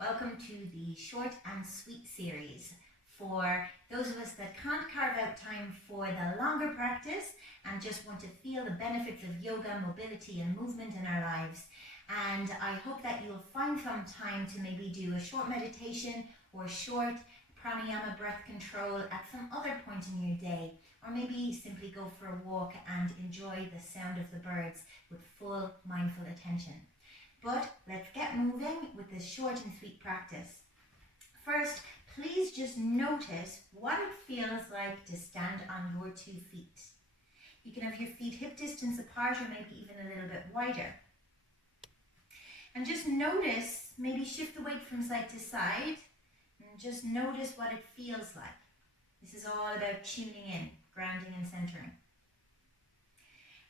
Welcome to the short and sweet series for those of us that can't carve out time for the longer practice and just want to feel the benefits of yoga, mobility and movement in our lives. And I hope that you'll find some time to maybe do a short meditation or short pranayama breath control at some other point in your day, or maybe simply go for a walk and enjoy the sound of the birds with full mindful attention. But let's get moving with this short and sweet practice. First, please just notice what it feels like to stand on your 2 feet. You can have your feet hip distance apart or maybe even a little bit wider. And just notice, maybe shift the weight from side to side and just notice what it feels like. This is all about tuning in, grounding and centering.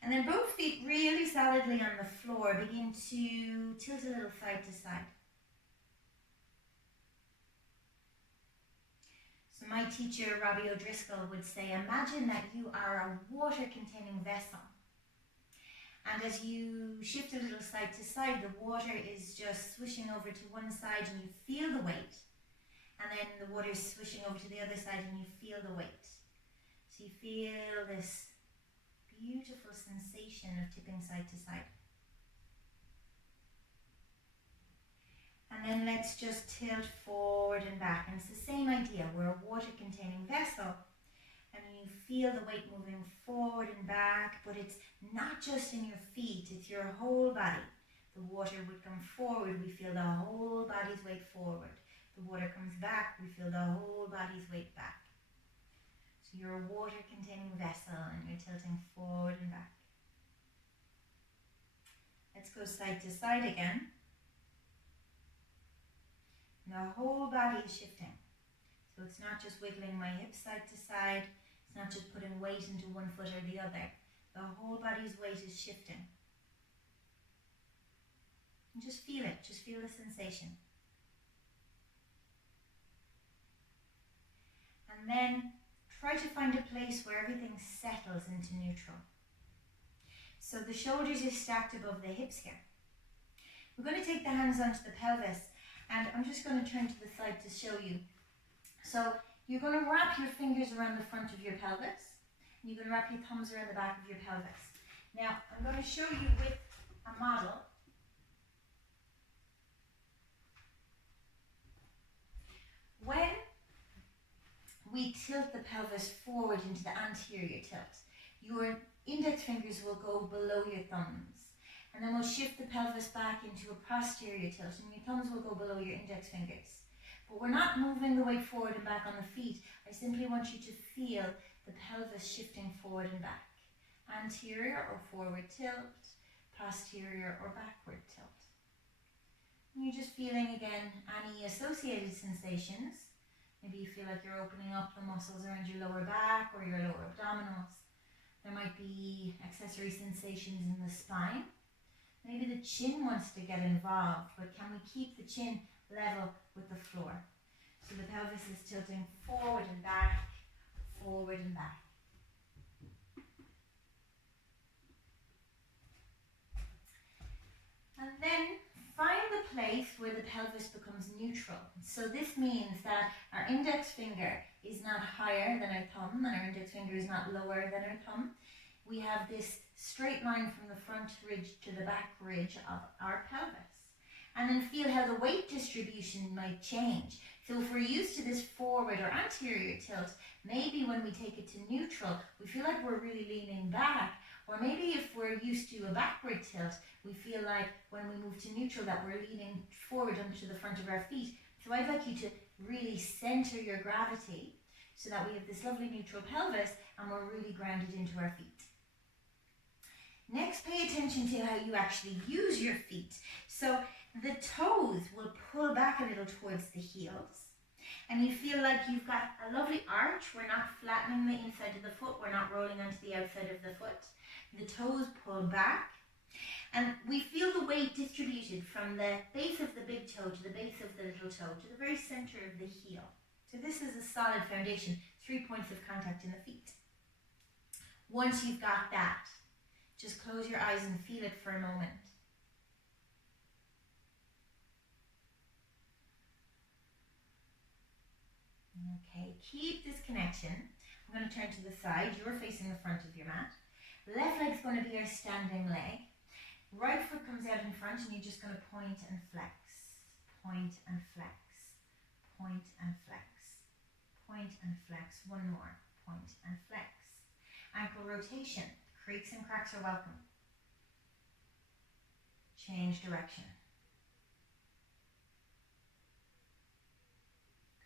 And then both feet really solidly on the floor, begin to tilt a little side to side. So my teacher, Robbie O'Driscoll, would say, imagine that you are a water-containing vessel. And as you shift a little side to side, the water is just swishing over to one side and you feel the weight. And then the water is swishing over to the other side and you feel the weight. So you feel this beautiful sensation of tipping side to side. And then let's just tilt forward and back. And it's the same idea. We're a water-containing vessel. And you feel the weight moving forward and back, but it's not just in your feet, it's your whole body. The water would come forward, we feel the whole body's weight forward. The water comes back, we feel the whole body's weight back. So you're a water-containing vessel and you're tilting forward and back. Let's go side to side again. And the whole body is shifting. So it's not just wiggling my hips side to side, it's not just putting weight into one foot or the other. The whole body's weight is shifting. And just feel it, just feel the sensation. And then try to find a place where everything settles into neutral. So the shoulders are stacked above the hips here. We're going to take the hands onto the pelvis, and I'm just going to turn to the side to show you. So you're going to wrap your fingers around the front of your pelvis, and you're going to wrap your thumbs around the back of your pelvis. Now, I'm going to show you with a model. When we tilt the pelvis forward into the anterior tilt, your index fingers will go below your thumbs. And then we'll shift the pelvis back into a posterior tilt, and your thumbs will go below your index fingers. But we're not moving the weight forward and back on the feet. I simply want you to feel the pelvis shifting forward and back. Anterior or forward tilt, posterior or backward tilt. And you're just feeling again any associated sensations. Maybe you feel like you're opening up the muscles around your lower back or your lower abdominals. There might be accessory sensations in the spine. Maybe the chin wants to get involved, but can we keep the chin level with the floor? So the pelvis is tilting forward and back, forward and back. And then find the place where the pelvis becomes neutral. So this means that our index finger is not higher than our thumb and our index finger is not lower than our thumb. We have this straight line from the front ridge to the back ridge of our pelvis. And then feel how the weight distribution might change. So if we're used to this forward or anterior tilt, maybe when we take it to neutral, we feel like we're really leaning back. Or maybe if we're used to a backward tilt, we feel like when we move to neutral that we're leaning forward onto the front of our feet. So I'd like you to really center your gravity so that we have this lovely neutral pelvis and we're really grounded into our feet. Next, pay attention to how you actually use your feet. So the toes will pull back a little towards the heels. And you feel like you've got a lovely arch. We're not flattening the inside of the foot. We're not rolling onto the outside of the foot. The toes pull back. And we feel the weight distributed from the base of the big toe to the base of the little toe to the very center of the heel. So this is a solid foundation. 3 points of contact in the feet. Once you've got that, just close your eyes and feel it for a moment. Okay, keep this connection. I'm going to turn to the side. You're facing the front of your mat. Left leg's going to be your standing leg. Right foot comes out in front and you're just going to point and flex. Point and flex. Point and flex. Point and flex. One more. Point and flex. Ankle rotation. Creaks and cracks are welcome. Change direction.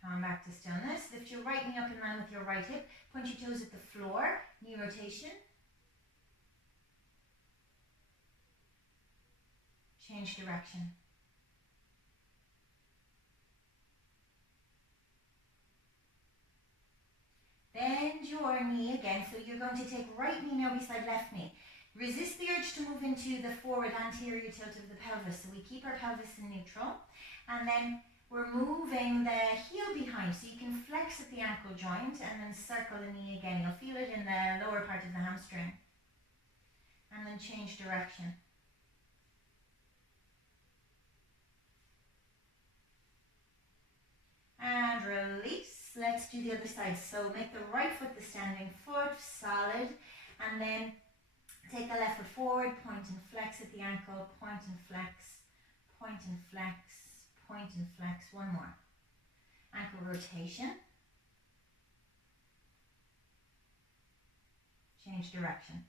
Come back to stillness. Lift your right knee up in line with your right hip. Point your toes at the floor. Knee rotation. Change direction. Bend your knee again. So you're going to take right knee now beside left knee. Resist the urge to move into the forward anterior tilt of the pelvis. So we keep our pelvis in neutral. And then we're moving the heel behind. So you can flex at the ankle joint and then circle the knee again. You'll feel it in the lower part of the hamstring. And then change direction. And release. Let's do the other side. So make the right foot the standing foot, solid. And then take the left foot forward, point and flex at the ankle, point and flex, point and flex, point and flex. One more. Ankle rotation. Change direction.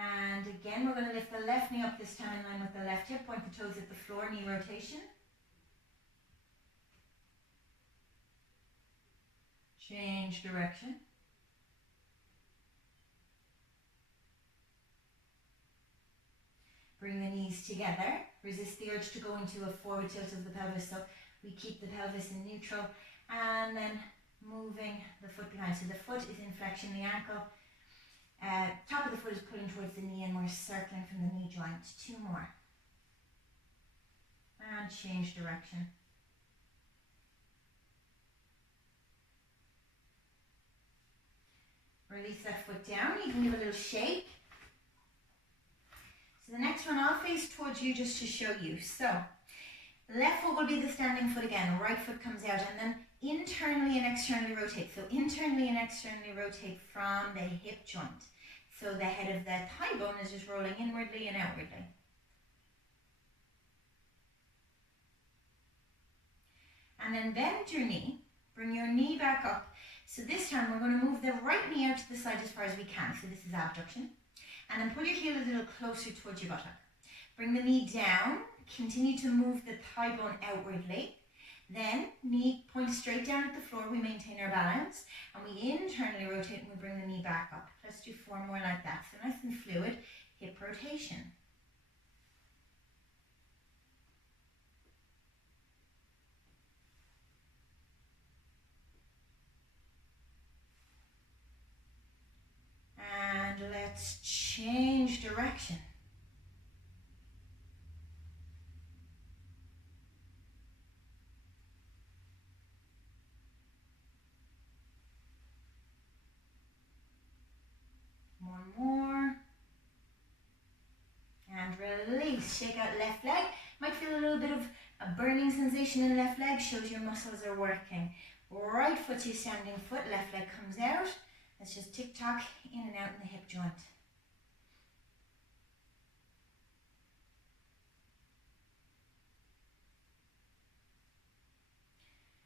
And again, we're going to lift the left knee up this time in line with the left hip. Point the toes at the floor, knee rotation. Change direction. Bring the knees together. Resist the urge to go into a forward tilt of the pelvis. So we keep the pelvis in neutral. And then moving the foot behind. So the foot is in flexion, the ankle. Top of the foot is pulling towards the knee and we're circling from the knee joint. Two more. And change direction. Release that foot down. You can give a little shake. So the next one I'll face towards you just to show you. So left foot will be the standing foot again. Right foot comes out and then internally and externally rotate. So internally and externally rotate from the hip joint. So the head of the thigh bone is just rolling inwardly and outwardly. And then bend your knee. Bring your knee back up. So this time we're going to move the right knee out to the side as far as we can. So this is abduction. And then pull your heel a little closer towards your buttock. Bring the knee down. Continue to move the thigh bone outwardly. Then knee points straight down at the floor. We maintain our balance. And we internally rotate and we bring the knee back up. Let's do 4 more like that. So nice and fluid. Hip rotation. And let's change direction. One more. And release. Shake out left leg. Might feel a little bit of a burning sensation in left leg. Shows your muscles are working. Right foot to standing foot. Left leg comes out. Let's just tick-tock in and out in the hip joint.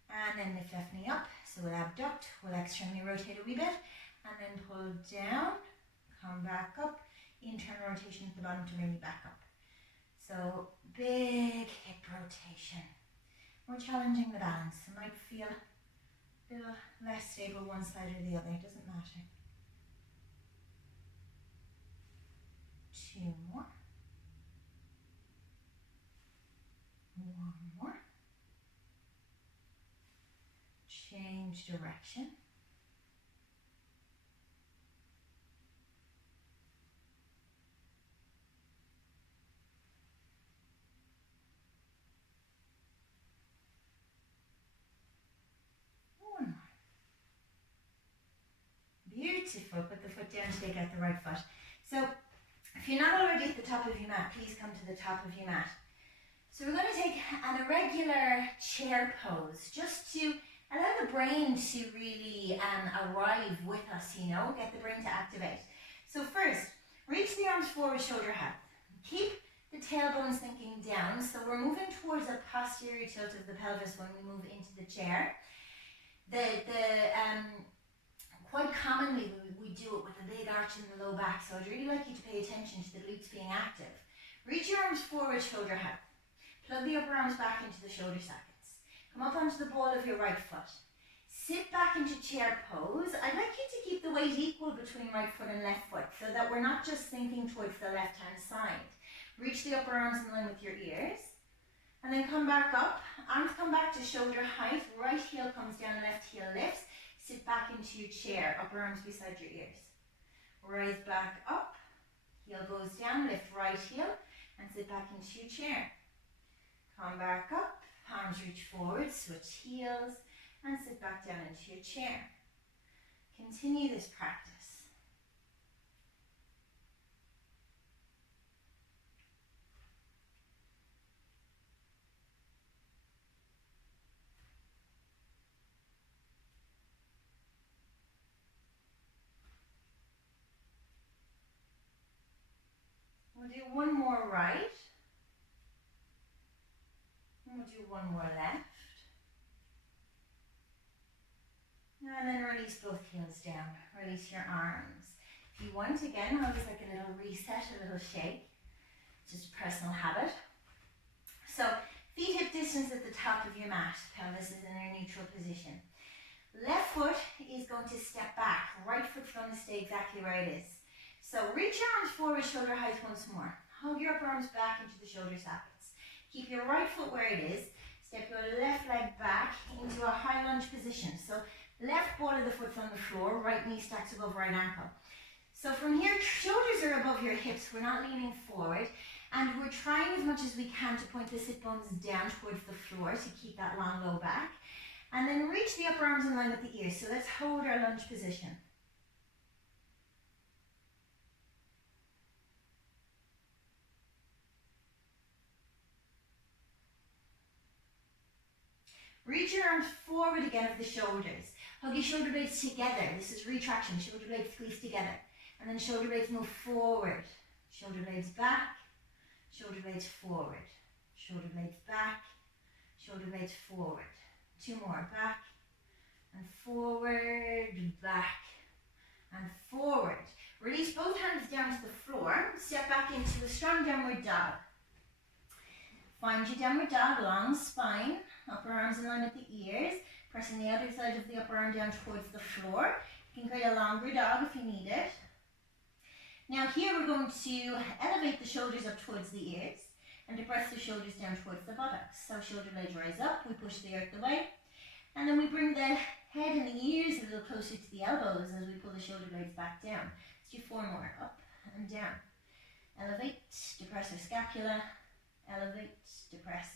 And then lift left knee up. So we'll abduct, we'll externally rotate a wee bit, and then pull down, come back up, internal rotation at the bottom to bring you back up. So big hip rotation. We're challenging the balance. It might feel a little less stable one side or the other, it doesn't matter. 2 more. 1 more. Change direction. Beautiful. Put the foot down to take out the right foot. So if you're not already at the top of your mat, please come to the top of your mat. So we're going to take an irregular chair pose just to allow the brain to really arrive with us, you know, get the brain to activate. So first, reach the arms forward, shoulder height. Keep the tailbone sinking down, so we're moving towards a posterior tilt of the pelvis when we move into the chair. Quite commonly we do it with a big arch in the low back, so I'd really like you to pay attention to the glutes being active. Reach your arms forward, shoulder height. Plug the upper arms back into the shoulder sockets. Come up onto the ball of your right foot. Sit back into chair pose. I'd like you to keep the weight equal between right foot and left foot so that we're not just sinking towards the left hand side. Reach the upper arms in line with your ears. And then come back up. Arms come back to shoulder height. Right heel comes down, left heel lifts. Sit back into your chair. Upper arms beside your ears. Rise back up. Heel goes down. Lift right heel. And sit back into your chair. Come back up. Palms reach forward. Switch heels. And sit back down into your chair. Continue this practice. We'll do one more right. And we'll do one more left. And then release both heels down. Release your arms. If you want, again, always like a little reset, a little shake. Just a personal habit. So, feet hip distance at the top of your mat. Pelvis is in a neutral position. Left foot is going to step back. Right foot's going to stay exactly where it is. So, reach your arms forward, shoulder height once more. Hug your upper arms back into the shoulder sockets. Keep your right foot where it is. Step your left leg back into a high lunge position. So, left ball of the foot's on the floor, right knee stacks above right ankle. So from here, shoulders are above your hips, we're not leaning forward, and we're trying as much as we can to point the sit bones down towards the floor to keep that long low back. And then reach the upper arms in line with the ears. So let's hold our lunge position. Reach your arms forward again of the shoulders. Hug your shoulder blades together. This is retraction. Shoulder blades squeeze together. And then shoulder blades move forward. Shoulder blades back. Shoulder blades forward. Shoulder blades back. Shoulder blades forward. Two more. Back and forward. Back and forward. Release both hands down to the floor. Step back into a strong downward dog. Find your downward dog, long spine, upper arms in line with the ears, pressing the other side of the upper arm down towards the floor. You can create a longer dog if you need it. Now here we're going to elevate the shoulders up towards the ears and depress the shoulders down towards the buttocks. So shoulder blades rise up, we push the earth away, and then we bring the head and the ears a little closer to the elbows as we pull the shoulder blades back down. Let's do four more, up and down. Elevate, depress our scapula. Elevate, depress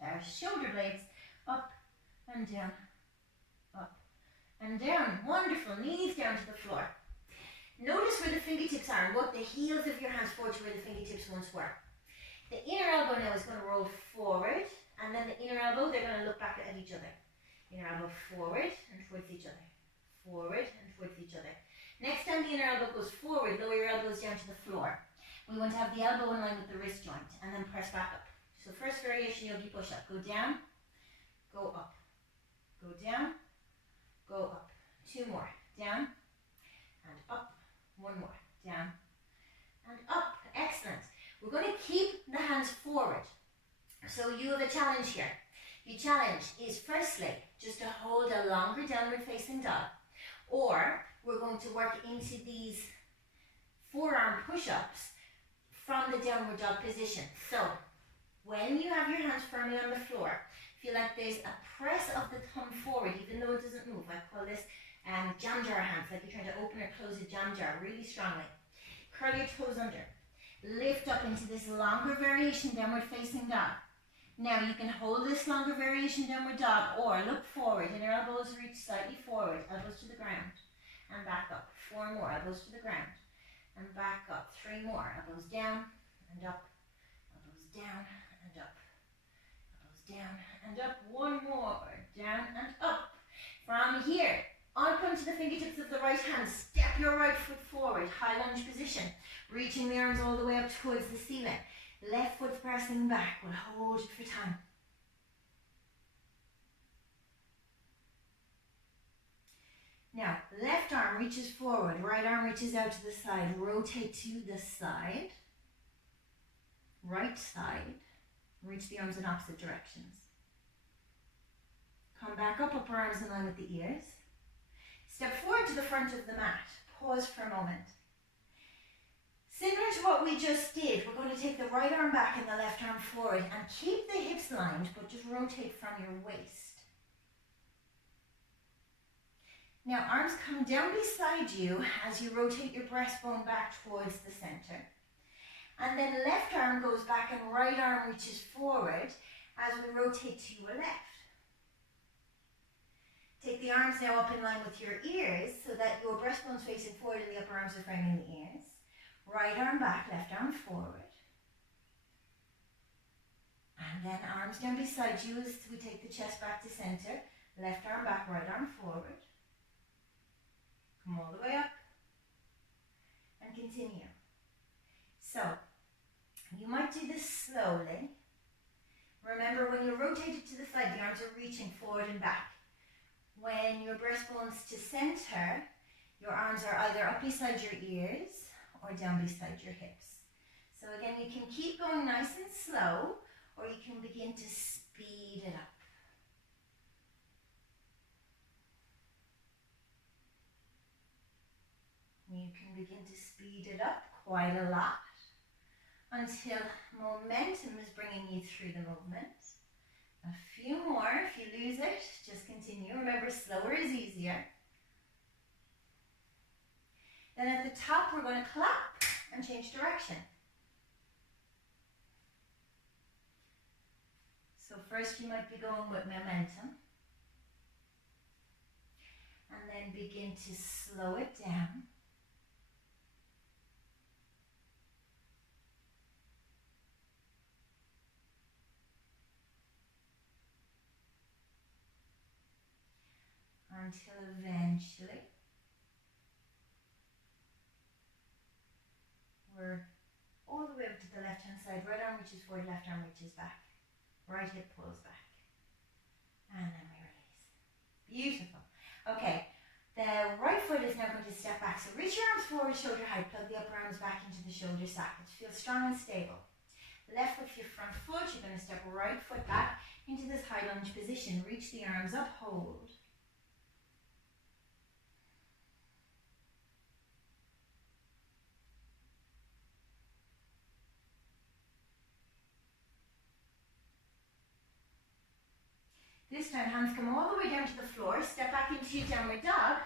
our shoulder blades, up and down, up and down. Wonderful. Knees down to the floor. Notice where the fingertips are and walk the heels of your hands forward to where the fingertips once were. The inner elbow now is going to roll forward, and then the inner elbow, they're going to look back at each other. Inner elbow forward and towards each other. Forward and towards each other. Next time the inner elbow goes forward, lower your elbows down to the floor. We want to have the elbow in line with the wrist joint and then press back up. So first variation, yogi push-up. Go down, go up. Go down, go up. Two more. Down and up. One more. Down and up. Excellent. We're going to keep the hands forward. So you have a challenge here. Your challenge is firstly just to hold a longer downward facing dog, or we're going to work into these forearm push-ups from the downward dog position. So when you have your hands firmly on the floor, feel like there's a press of the thumb forward even though it doesn't move. I call this jam jar hands, like you're trying to open or close a jam jar really strongly. Curl your toes under. Lift up into this longer variation downward facing dog. Now you can hold this longer variation downward dog or look forward. Inner elbows reach slightly forward, elbows to the ground. and back up. 4 more, elbows to the ground and back up. 3 more, elbows down and up, elbows down and up, elbows down and up. 1 more, down and up. From here, up onto the fingertips of the right hand, step your right foot forward, high lunge position, reaching the arms all the way up towards the ceiling. Left foot's pressing back, we'll hold it for time. Now, left arm reaches forward, right arm reaches out to the side, rotate to the side, right side, reach the arms in opposite directions. Come back up, upper arms in line with the ears. Step forward to the front of the mat, pause for a moment. Similar to what we just did, we're going to take the right arm back and the left arm forward and keep the hips lined, but just rotate from your waist. Now arms come down beside you as you rotate your breastbone back towards the center. And then left arm goes back and right arm reaches forward as we rotate to your left. Take the arms now up in line with your ears so that your breastbone's facing forward and the upper arms are framing the ears. Right arm back, left arm forward. And then arms down beside you as we take the chest back to center. Left arm back, right arm forward. Come all the way up. And continue. So, you might do this slowly. Remember, when you rotate it to the side, the arms are reaching forward and back. When your breastbone's to center, your arms are either up beside your ears or down beside your hips. So again, you can keep going nice and slow, or you can begin to speed it up. You can begin to speed it up quite a lot until momentum is bringing you through the movement. A few more. If you lose it, just continue. Remember, slower is easier. Then at the top, we're going to clap and change direction. So first you might be going with momentum. And then begin to slow it down. Until eventually we're all the way up to the left hand side. Right arm reaches forward, left arm reaches back. Right hip pulls back. And then we release. Beautiful. Okay, the right foot is now going to step back. So reach your arms forward, shoulder height. Plug the upper arms back into the shoulder sockets. Feel strong and stable. Left foot for your front foot. You're going to step right foot back into this high lunge position. Reach the arms up, hold. This time, hands come all the way down to the floor. Step back into your downward dog.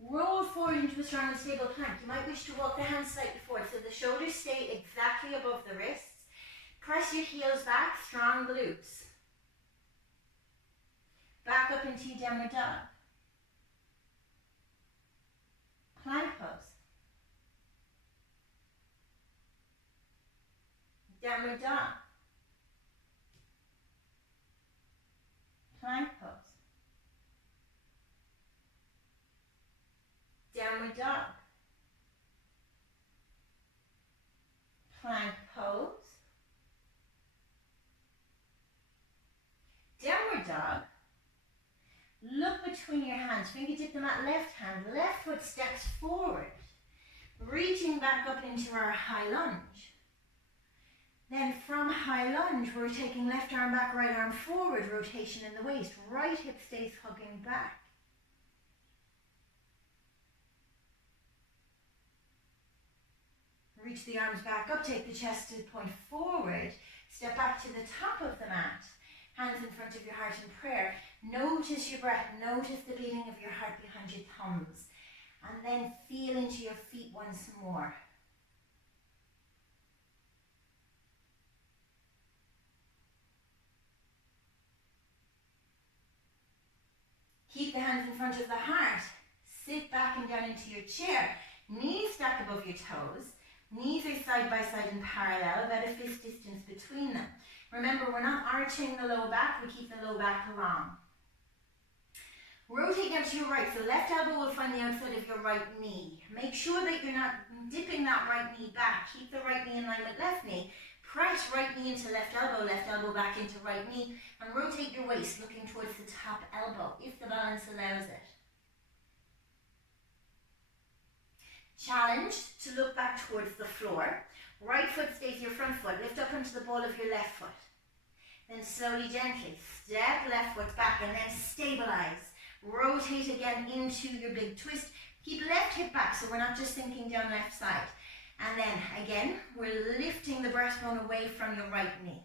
Roll forward into a strong and stable plank. You might wish to walk the hands slightly forward so the shoulders stay exactly above the wrists. Press your heels back, strong glutes. Back up into your downward dog. Plank pose. Downward dog. Plank pose. Downward dog. Plank pose. Downward dog. Look between your hands. Fingertip the mat, left hand. Left foot steps forward. Reaching back up into our high lunge. Then from high lunge, we're taking left arm back, right arm forward, rotation in the waist. Right hip stays hugging back. Reach the arms back up, take the chest to point forward. Step back to the top of the mat. Hands in front of your heart in prayer. Notice your breath, notice the beating of your heart behind your thumbs. And then feel into your feet once more. Keep the hands in front of the heart. Sit back and down into your chair. Knees stack above your toes. Knees are side by side and parallel, about a fist distance between them. Remember, we're not arching the low back, we keep the low back long. Rotate now to your right, so left elbow will find the outside of your right knee. Make sure that you're not dipping that right knee back. Keep the right knee in line with left knee. Press right knee into left elbow back into right knee, and rotate your waist, looking towards the top elbow, if the balance allows it. Challenge to look back towards the floor. Right foot stays your front foot. Lift up onto the ball of your left foot. Then slowly, gently, step left foot back and then stabilize. Rotate again into your big twist. Keep left hip back so we're not just sinking down left side. And then, again, we're lifting the breastbone away from your right knee.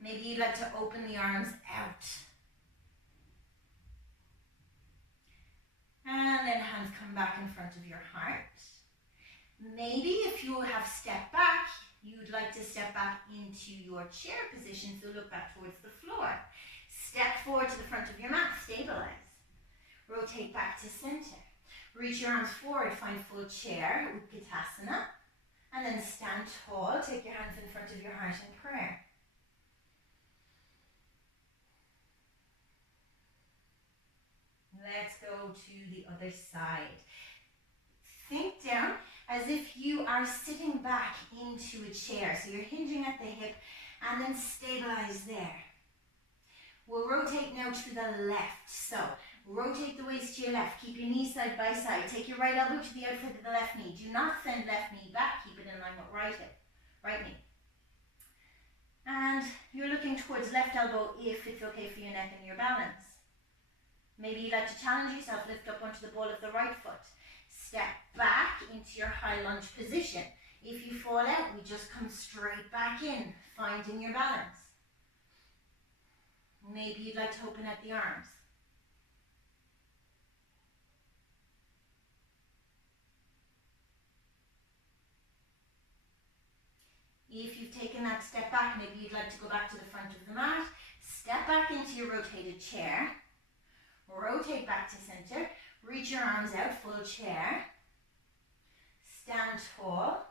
Maybe you'd like to open the arms out. And then hands come back in front of your heart. Maybe if you have stepped back, you'd like to step back into your chair position, so look back towards the floor. Step forward to the front of your mat, stabilize. Rotate back to center. Reach your arms forward, find full chair, Utkatasana. And then stand tall, take your hands in front of your heart in prayer. Let's go to the other side. Sink down as if you are sitting back into a chair. So you're hinging at the hip and then stabilize there. We'll rotate now to the left. So rotate the waist to your left. Keep your knees side by side. Take your right elbow to the outside of the left knee. Do not send left knee back. Keep it in line with right hip, right knee. And you're looking towards left elbow if it's okay for your neck and your balance. Maybe you'd like to challenge yourself, lift up onto the ball of the right foot. Step back into your high lunge position. If you fall out, we just come straight back in, finding your balance. Maybe you'd like to open out the arms. If you've taken that step back, maybe you'd like to go back to the front of the mat. Step back into your rotated chair. Rotate back to center. Reach your arms out, full chair. Stand tall.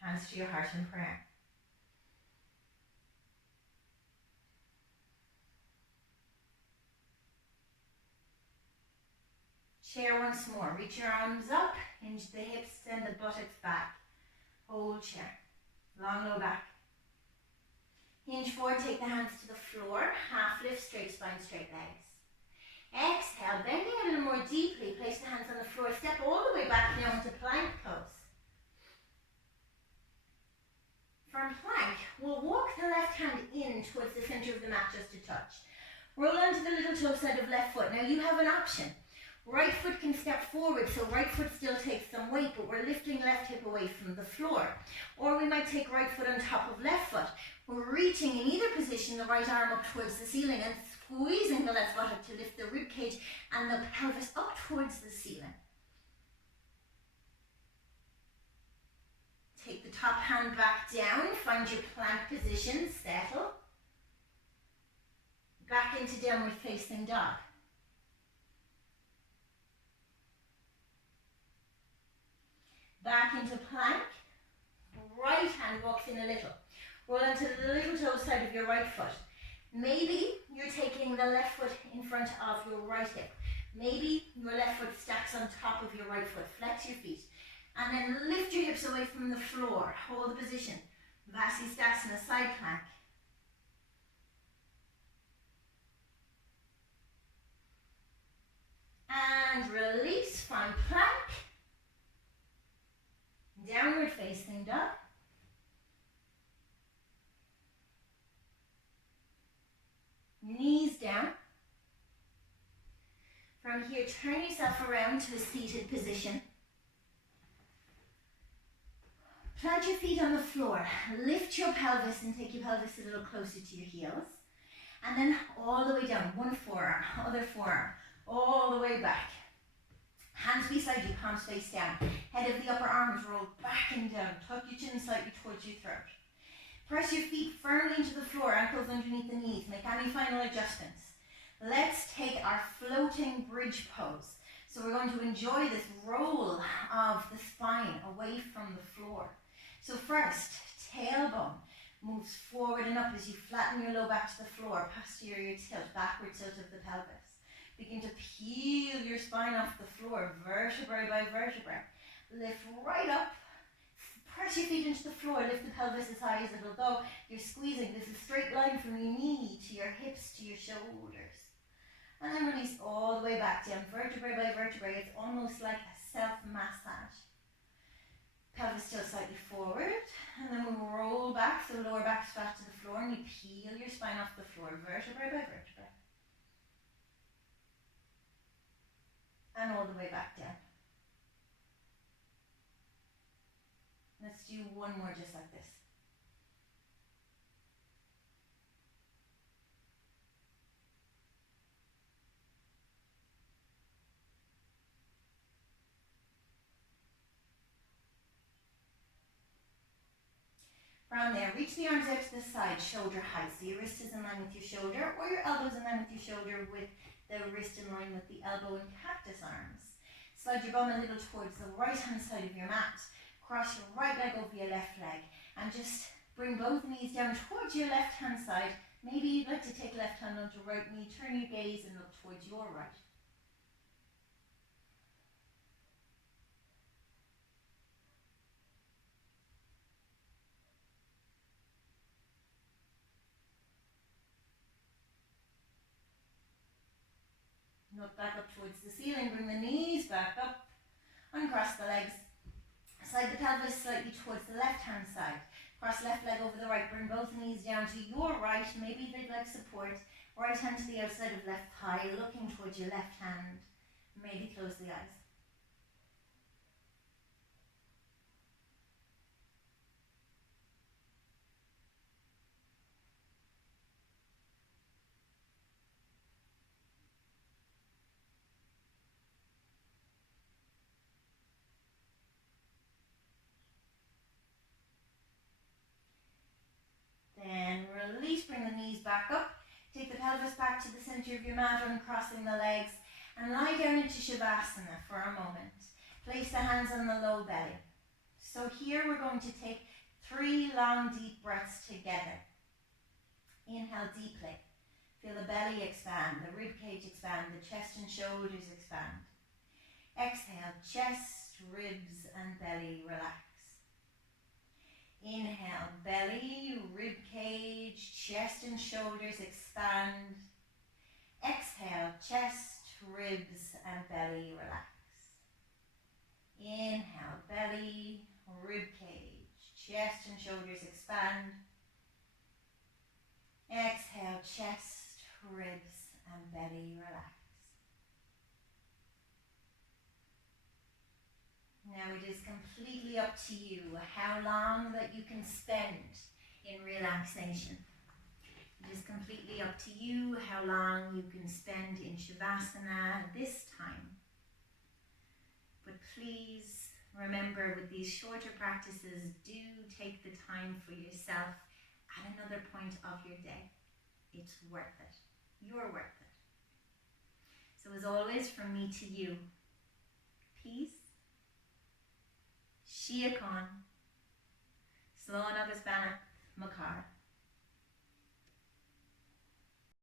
Hands to your heart in prayer. Chair once more. Reach your arms up, hinge the hips, send the buttocks back. Hold chair. Long low back. Hinge forward, take the hands to the floor. Half lift, straight spine, straight legs. Exhale, bending a little more deeply. Place the hands on the floor. Step all the way back now into plank pose. From plank, we'll walk the left hand in towards the center of the mat just a touch. Roll onto the little toe side of left foot. Now you have an option. Right foot can step forward, so right foot still takes some weight, but we're lifting left hip away from the floor. Or we might take right foot on top of left foot. We're reaching in either position the right arm up towards the ceiling and squeezing the left buttock to lift the rib cage and the pelvis up towards the ceiling. Take the top hand back down, find your plank position, settle. Back into downward facing dog. Back into plank. Right hand walks in a little. Roll onto the little toe side of your right foot. Maybe you're taking the left foot in front of your right hip. Maybe your left foot stacks on top of your right foot. Flex your feet. And then lift your hips away from the floor. Hold the position. Vasisthasana, side plank. And release, find plank. Downward facing dog. Knees down. From here, turn yourself around to a seated position. Plant your feet on the floor. Lift your pelvis and take your pelvis a little closer to your heels. And then all the way down. One forearm, other forearm. All the way back. Hands beside you, palms face down. Head of the upper arms roll back and down. Tuck your chin slightly towards your throat. Press your feet firmly into the floor, ankles underneath the knees. Make any final adjustments. let's take our floating bridge pose. So we're going to enjoy this roll of the spine away from the floor. So first, tailbone moves forward and up as you flatten your low back to the floor, posterior tilt, backward tilt of the pelvis. Begin to peel your spine off the floor, vertebrae by vertebrae. Lift right up, press your feet into the floor, lift the pelvis as high as it'll go. You're squeezing, there's a straight line from your knee to your hips to your shoulders. And then release all the way back down, vertebrae by vertebrae. It's almost like a self-massage. Pelvis still slightly forward, and then we'll roll back, so lower back flat to the floor, and you peel your spine off the floor, vertebrae by vertebrae. And all the way back down. Let's do one more just like this. From there, reach the arms out to the side, shoulder height. So your wrist is in line with your shoulder, or your elbows in line with your shoulder with the wrist in line with the elbow and cactus arms. Slide your bum a little towards the right hand side of your mat. Cross your right leg over your left leg. And just bring both knees down towards your left hand side. Maybe you'd like to take left hand onto right knee. Turn your gaze and look towards your right. Look back up towards the ceiling, bring the knees back up, uncross the legs, slide the pelvis slightly towards the left hand side, cross left leg over the right, bring both knees down to your right, maybe they'd like support, right hand to the outside of left thigh, looking towards your left hand, maybe close the eyes. Then release, bring the knees back up. Take the pelvis back to the center of your mat, uncrossing the legs, and lie down into Shavasana for a moment. Place the hands on the low belly. So here we're going to take 3 long deep breaths together. Inhale deeply. Feel the belly expand, the rib cage expand, the chest and shoulders expand. Exhale, chest, ribs and belly relax. Inhale, belly, rib cage, chest and shoulders expand. Exhale, chest, ribs and belly relax. Inhale, belly, rib cage, chest and shoulders expand. Exhale, chest, ribs and belly relax. Now it is completely up to you how long that you can spend in relaxation. It is completely up to you how long you can spend in Shavasana this time. But please remember, with these shorter practices, do take the time for yourself at another point of your day. It's worth it. You're worth it. So as always, from me to you, peace, Shia Khan, Slán agus Banach Makar.